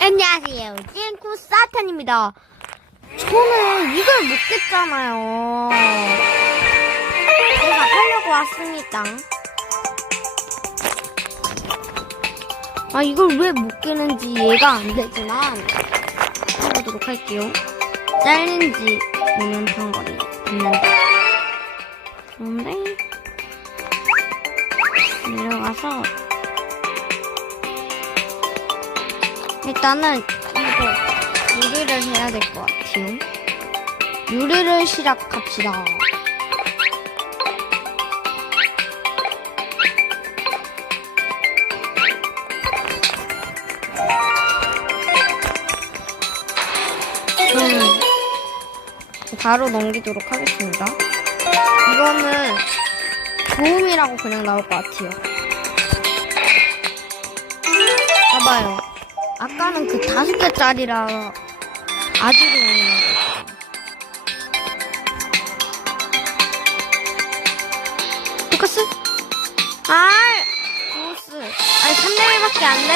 안녕하세요. 찐쿠 사탄입니다. 저는 이걸 못 깼잖아요. 제가 하려고 왔습니다. 아, 이걸 왜 못 깨는지 이해가 안 되지만, 해보도록 할게요. 오는 상거리 듣는다. 일단은 이거 유리를 해야 될 것 같아요. 유리를 시작합시다. 음, 바로 넘기도록 하겠습니다. 이거는 도움이라고 그냥 나올 것 같아요. 봐봐요. 아까는 그 다섯 개짜리라 아주 좋은 포커스? 아, 보스. 아니 3레벨밖에 안 돼.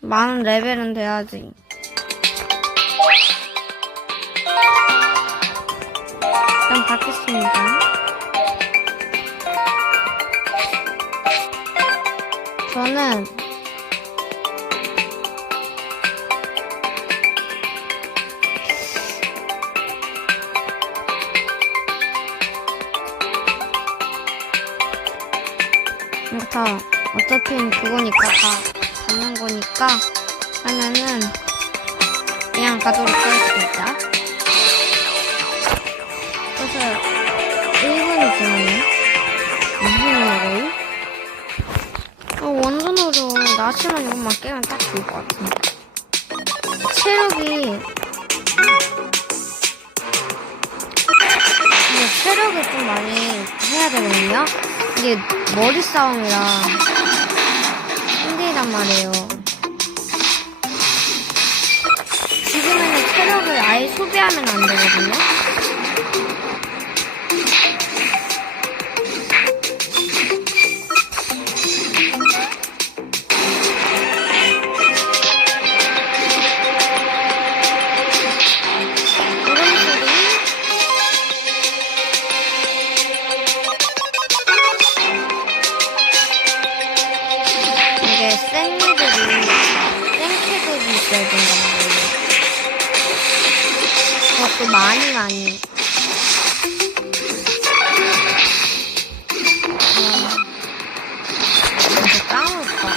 많은 레벨은 돼야지. 일단 받겠습니다. 저는 다 어차피 그거니까 다 받는 거니까 하면은 그냥 가도록 하겠습니다. 그래서 1분이 지났네. 2분이라고요? 어, 완전 어려워. 나처럼 이것만 깨면 딱 좋을 것 같은데. 체력이. 체력을 좀 많이 해야 되거든요? 이게 머리 싸움이라 힘들단 말이에요. 지금은 체력을 아예 소비하면 안 되거든요? 그것도 많이 많이. 까먹을까?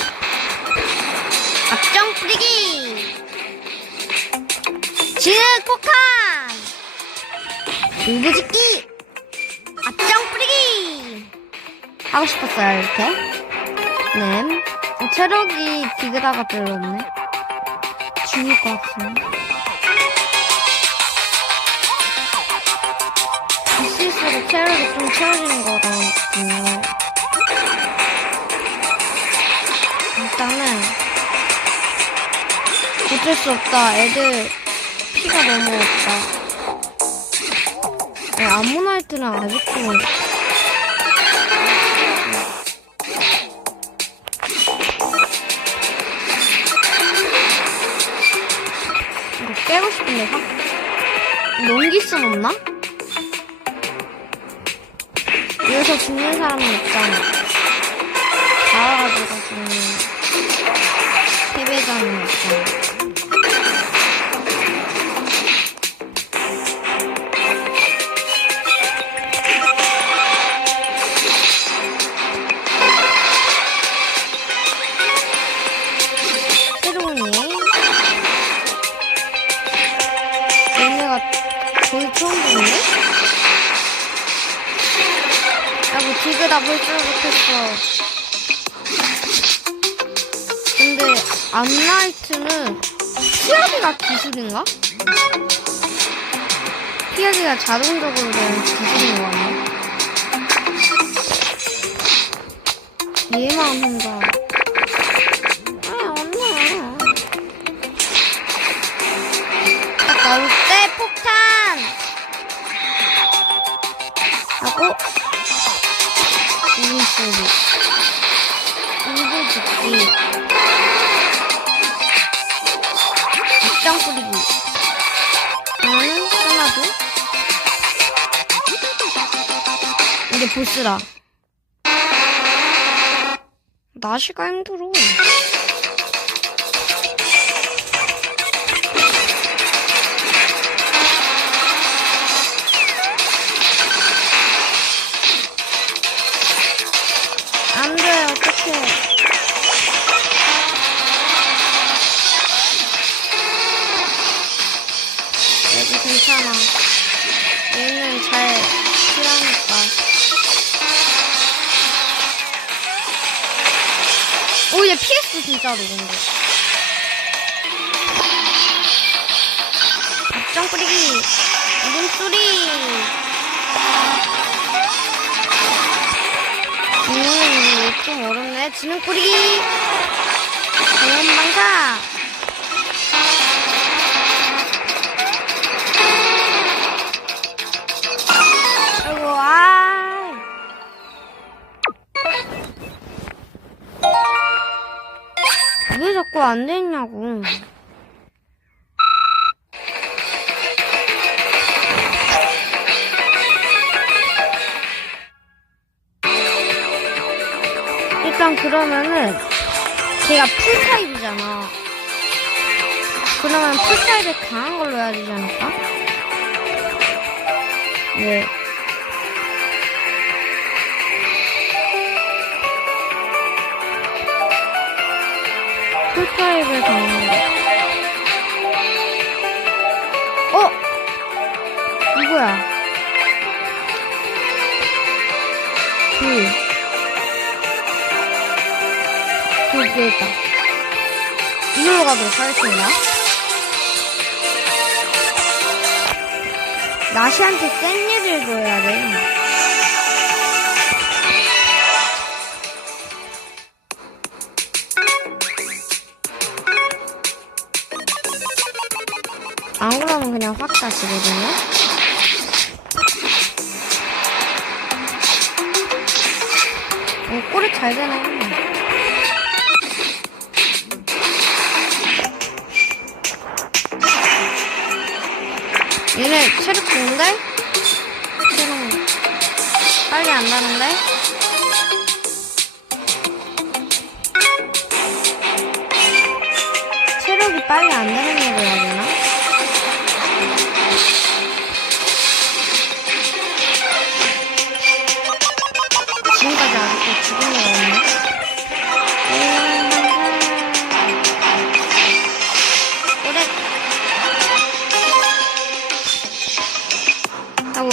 악정 뿌리기! 지읒 폭탄! 울부짖기! 악정 뿌리기! 하고 싶었어요, 이렇게. 네. 어, 체력이 디그다가 별로 없네. 죽을 것 같아요. 체력이 좀 채워지는 거거든요. 일단은 어쩔 수 없다. 애들 피가 너무 없다. 네, 아모나이트는 아직도 이거 깨고 싶은데 확 넘길 순 없나? 여기서 죽는 사람은 없잖아. 나와가지고 죽는 패배자는 없잖아. 이고, 디그다 볼줄 못했어. 근데, 암라이트는 피하기가 기술인가? 피하기가 자동적으로 되는 기술인 거 같네. 얘만 혼자. 소리. 일부 듣기. 입장 뿌리기. 나는 하나도 이게 보스라 나시가 힘들어 얘 PS 진짜로, 근데. 밥장 뿌리기. 물소리. 음, 좀 어렵네. 지능 뿌리기. 대연방사. 자꾸 안 됐냐고. 일단 그러면은 걔가 풀 타입이잖아. 그러면 풀 타입에 강한 걸로 해야 되지 않을까? 네. 풀 타입에 강한 거. 어? 이거야. 그. 그게 있다. 이걸로 가도록 하겠습니다. 나시한테 센 얘기를 줘야 돼. 안 그러면 그냥 확 가시거든요. 어, 꼬리 잘 되네. 얘네 체력 좋은데? 체력 빨리 안 나는데? 체력이 빨리 안 나는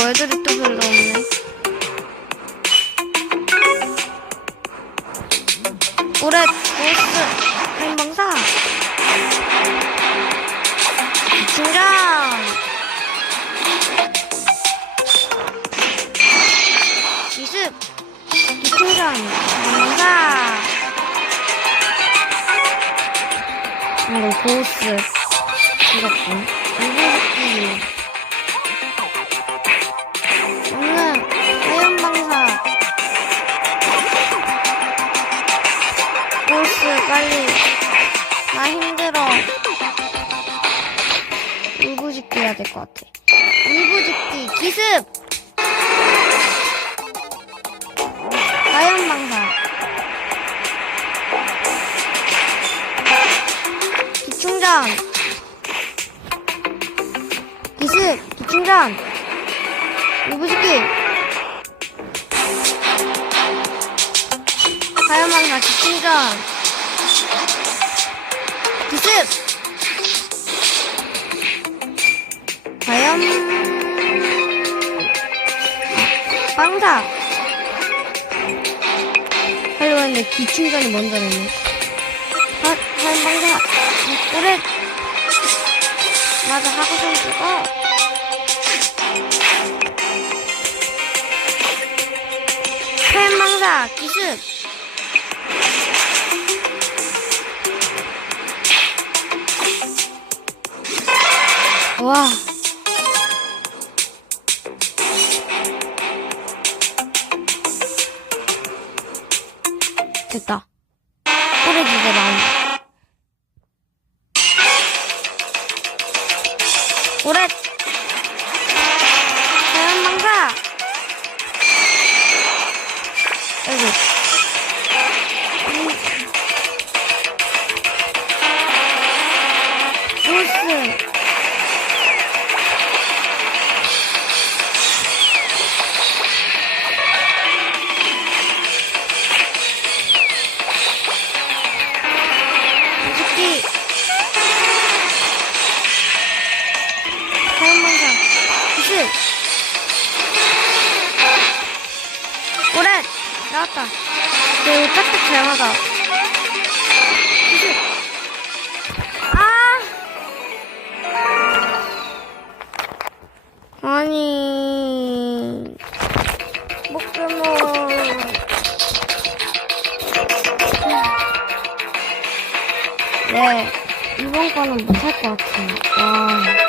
애들이 또 별로 없네. 올해 보스 행방사. 중장. 기습. 기충장 행방사. 이거 보스. 이렇군 이거 빨리. 나 힘들어. 울부짖기 해야 될 것 같아. 울부짖기 기습! 하얀방사. 기충전. 기습 기충전. 울부짖기 빵사 하려고 했는데 기충전이 먼저 됐네. 하, 하얀 빵사 그래 맞아 죽어. 하얀 빵사 기습. 와 됐다. 뿌려주자, 나무. 오라! 자연방사! 여기. 오렌! 나왔다. 내 이거 딱딱 잘 맞아. 아! 아니. 포켓몬. 네, 이번 거는 못할 것 같아요. 와.